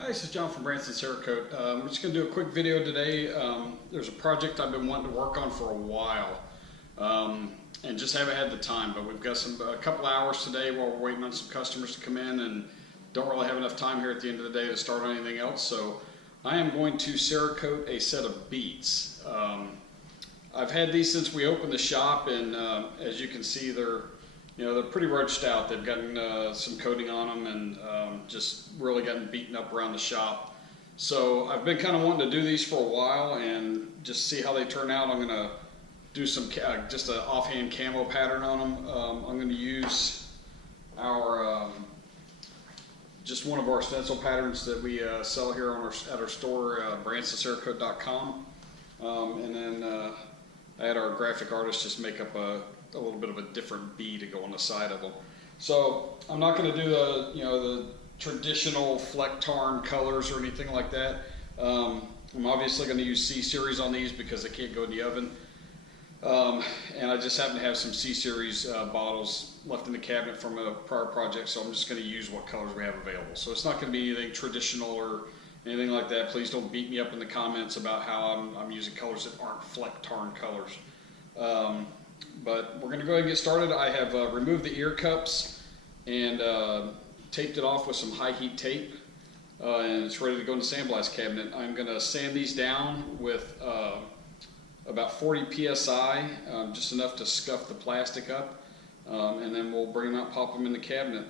Hi, this is John from Branson, Cerakote. I'm just going to do a quick video today. There's a project I've been wanting to work on for a while and just haven't had the time, but we've got a couple hours today while we're waiting on some customers to come in and don't really have enough time here at the end of the day to start on anything else. So I am going to Cerakote a set of beats. I've had these since we opened the shop, and as you can see, they're pretty roached out. They've gotten some coating on them and just really gotten beaten up around the shop. So I've been kind of wanting to do these for a while and just see how they turn out. I'm going to do some just an offhand camo pattern on them. I'm going to use our just one of our stencil patterns that we sell here on at our store, BransonCerakote.com, and then I had our graphic artist just make up a little bit of a different bee to go on the side of them. So I'm not going to do the traditional fleck tarn colors or anything like that. I'm obviously going to use C Series on these because they can't go in the oven. And I just happen to have some C Series bottles left in the cabinet from a prior project, so I'm just going to use what colors we have available. So it's not going to be anything traditional or anything like that. Please don't beat me up in the comments about how I'm using colors that aren't fleck tarn colors. But we're going to go ahead and get started. I have removed the ear cups and taped it off with some high heat tape, and it's ready to go in the sandblast cabinet. I'm going to sand these down with about 40 psi, just enough to scuff the plastic up, and then we'll bring them out, pop them in the cabinet.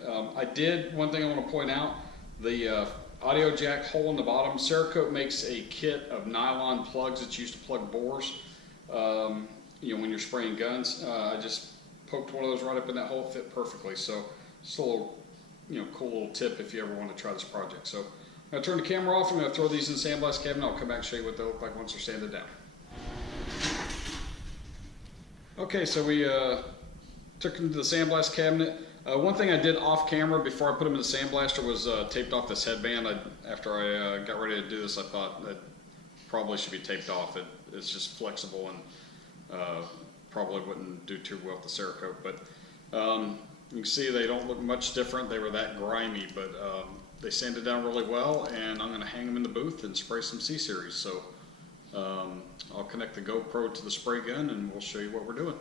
One thing I want to point out, the audio jack hole in the bottom, Cerakote makes a kit of nylon plugs that's used to plug bores. When you're spraying guns, I just poked one of those right up in that hole, fit perfectly. So just a little, cool little tip if you ever want to try this project. So I'm going to turn the camera off. I'm going to throw these in the sandblast cabinet. I'll come back and show you what they look like once they're sanded down. Okay, so we took them to the sandblast cabinet. One thing I did off camera before I put them in the sandblaster was taped off this headband. After I got ready to do this, I thought that probably should be taped off. It's just flexible and probably wouldn't do too well with the Cerakote, but you can see they don't look much different. They were that grimy, but they sanded down really well, and I'm going to hang them in the booth and spray some C Series. So I'll connect the GoPro to the spray gun and we'll show you what we're doing.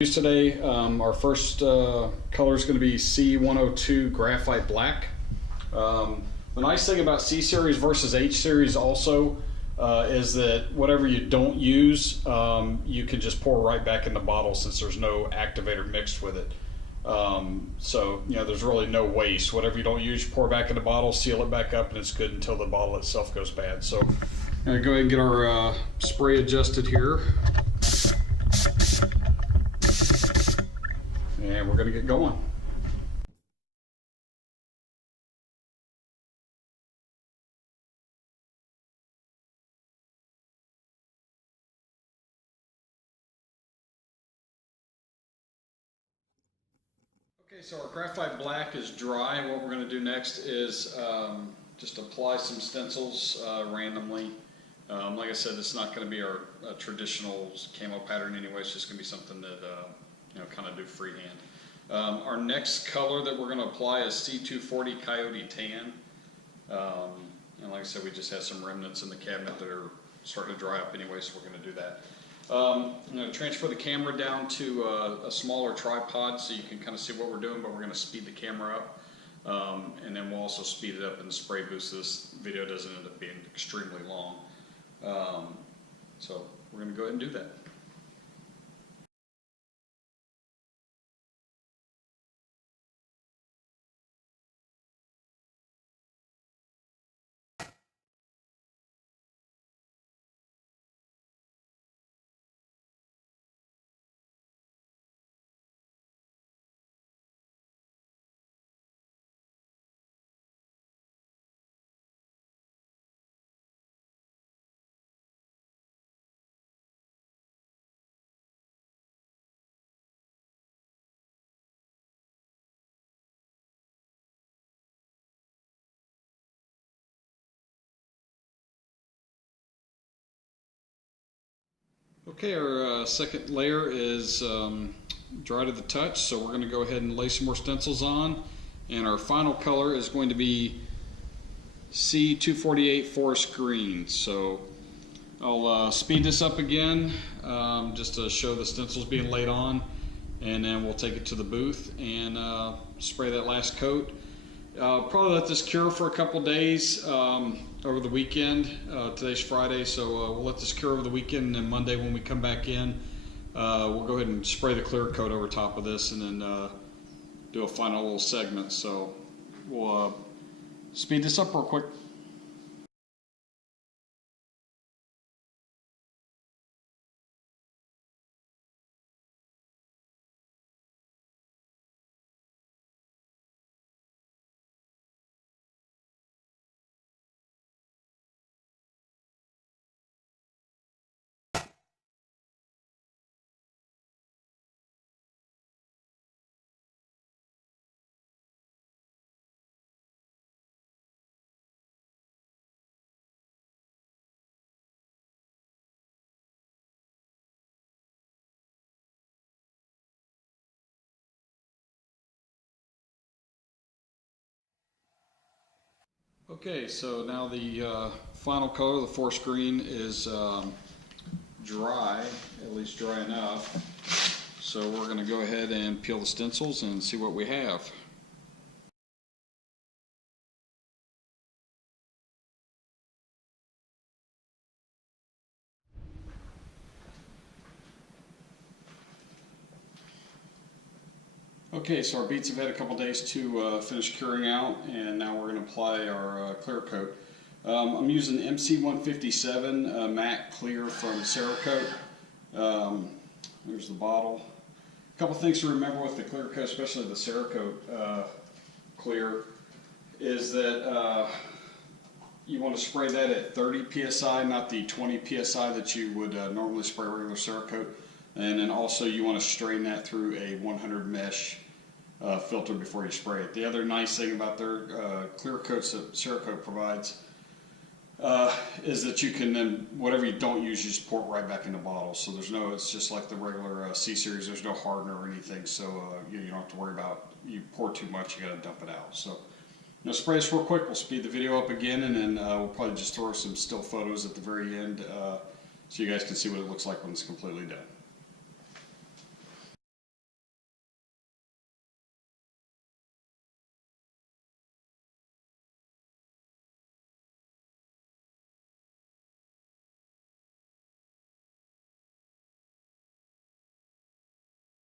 Today, our first color is going to be C102 Graphite Black. The nice thing about C Series versus H Series also is that whatever you don't use, you can just pour right back in the bottle since there's no activator mixed with it. So there's really no waste. Whatever you don't use, you pour back in the bottle, seal it back up, and it's good until the bottle itself goes bad. So I'm going to go ahead and get our spray adjusted here. And we're going to get going. Okay, so our graphite black is dry. What we're going to do next is just apply some stencils randomly. Like I said, it's not going to be our traditional camo pattern anyway. It's just going to be something that kind of do freehand. Our next color that we're going to apply is C240 Coyote Tan. And like I said, we just have some remnants in the cabinet that are starting to dry up anyway, so we're going to do that. I'm going to transfer the camera down to a smaller tripod so you can kind of see what we're doing, but we're going to speed the camera up, and then we'll also speed it up in the spray booth so this video doesn't end up being extremely long. So we're going to go ahead and do that. Okay, our second layer is dry to the touch, so we're going to go ahead and lay some more stencils on And our final color is going to be C248 Forest Green. So I'll speed this up again just to show the stencils being laid on, and then we'll take it to the booth and spray that last coat. Probably let this cure for a couple days over the weekend. Today's Friday, so we'll let this cure over the weekend, and then Monday when we come back in, we'll go ahead and spray the clear coat over top of this, and then do a final little segment. So we'll speed this up real quick. Okay, so now the final color, the forest green, is dry, at least dry enough. So we're going to go ahead and peel the stencils and see what we have. Okay, so our beads have had a couple days to finish curing out, and now we're going to apply our clear coat. I'm using MC157 matte clear from Cerakote. There's the bottle. A couple things to remember with the clear coat, especially the Cerakote clear, is that you want to spray that at 30 psi, not the 20 psi that you would normally spray regular Cerakote. And then also you want to strain that through a 100 mesh filter before you spray it. The other nice thing about their clear coats that Cerakote provides is that you can then, whatever you don't use, you just pour it right back in the bottle. So there's no, it's just like the regular C Series, there's no hardener or anything, so you don't have to worry about, you pour too much, you got to dump it out. So now spray this real quick, we'll speed the video up again, and then we'll probably just throw some still photos at the very end so you guys can see what it looks like when it's completely done.